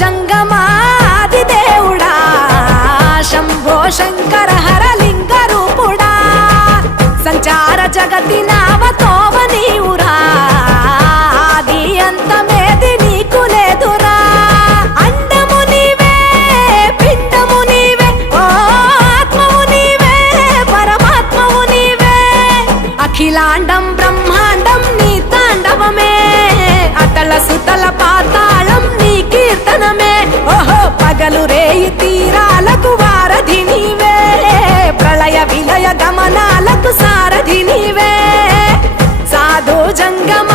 జంగమాది దేవుడా శంభో శంకర హరలింగ రూపుడా సంచార జగతి నావతోవ నీవురా ఆది అంతమేది నీకు లేదురా అండము నీవే పిండము నీవే ఓ ఆత్మవు నీవే పరమాత్మవు నీవే అఖిలాండం బ్రహ్మాండం నీ తాండవమే అతల సుతల పాతాళం నీ కీర్తనమే ఓహో పగలు రేయి తీరాలకు వారధి నీవే ప్రళయ విలయ గమనాలకు సారథి నీవే సాధు జంగమ